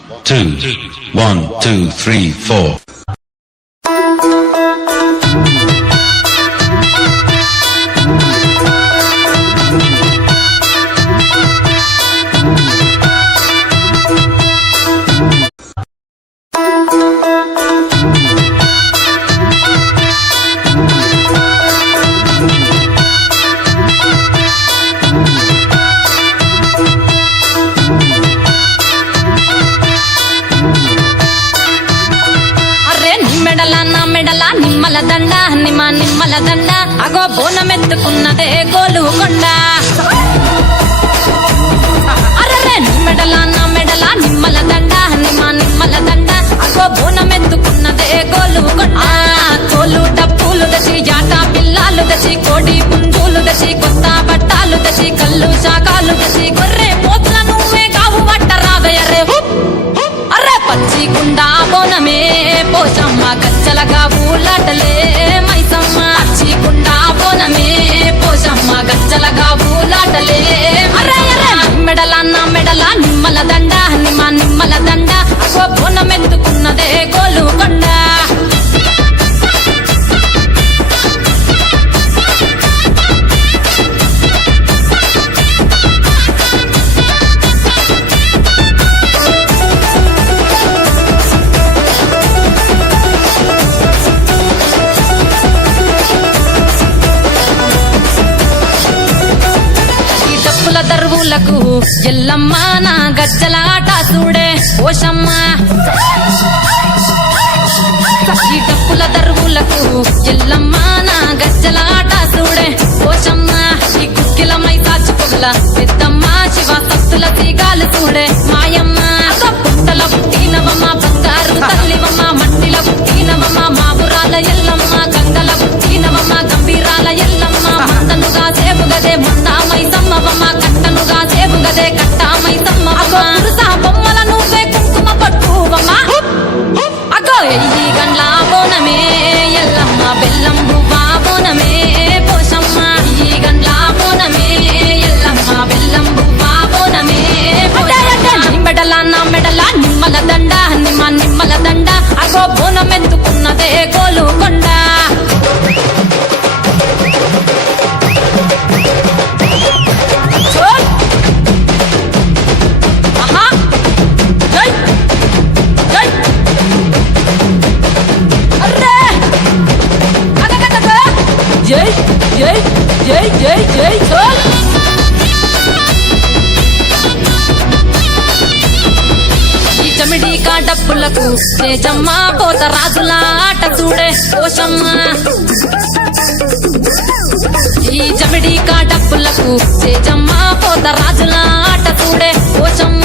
1 2 3 4 నిమ్మల దండ నిమ్మల దండ అగో బోనమెత్తుకున్నదే గోలుకొండ. అరే మెడల నిమ్మల దండ నిమ్మల దండ అగో బోనమెత్తుకున్నదే గోలుకొండ. తోలు డప్పులు దసి జాట పిల్లాలు దసి కోడి పుంజులు దసి కొత్త బట్టాలు దసి కళ్ళు శాకాలు దసి గొర్రె పోతుల నువ్వే కావు పట్ట రావయ్యరే. అరే పచ్చి కుండ బోనమే పోసమ్మ గచ్చలగా ఊలాటలే మైసమ్మ. పచ్చి కుండ బోనమే పోసమ్మ గచ్చలగా ఊలాటలే. అరే మెడల నిమ్మల దండ నిమ్మల దండ అగో బోనమెత్తుకున్నదే గోలుకొండ. దరువులకు ఎల్లమ్మ నా గజ్జలాట చూడే ఓషమ్మ. ఈ డప్పుల దరువులకు ఎల్లమ్మ నా గజ్జలాట చూడే ఓషమ్మ. ఈ కుక్కిల మై సాచిపొగల పెద్దమ్మ శివ సత్తుల తీగాలు చూడే మాయమ్మ. పుట్టల పుట్టినవమ్మ బంగారు తల్లివమ్మ మట్టిల పుట్టినవమ్మ మావురాల ఎల్లమ్మ. గంగల పుట్టినవమ్మ గంభీరాల ఎల్లమ్మ. మందనుగా సేపుగదే మందా మైసమ్మవమ్మ. కట్టనుగా సేపుగదే కట్టా మైసమ్మవమ్మ. పురుసా బొమ్మల నువ్వే కుంకుమ పట్టువమ్మ. అగో ఎయ్యి గండ్ల బోనమే ఎల్లమ్మ బెల్లం బువ్వా బోనమే పోషమ్మ. ఈ గండ్ల బోనమే ఎల్లమ్మ బెల్లం బువ్వా బోనమే మెడల నిమ్మల దండ నిమ్మల దండ అగో బోనమెత్తుకున్నదే గోలుకొండ. జై జై జై జై జై చోల్. ఈ చమిడి డప్పులకు చేజమ్మ పోత రాజుల ఆట చూడే ఓషమ్మ. ఈ చమిడి డప్పులకు చేజమ్మ పోత రాజుల ఆట చూడే ఓషమ్మ.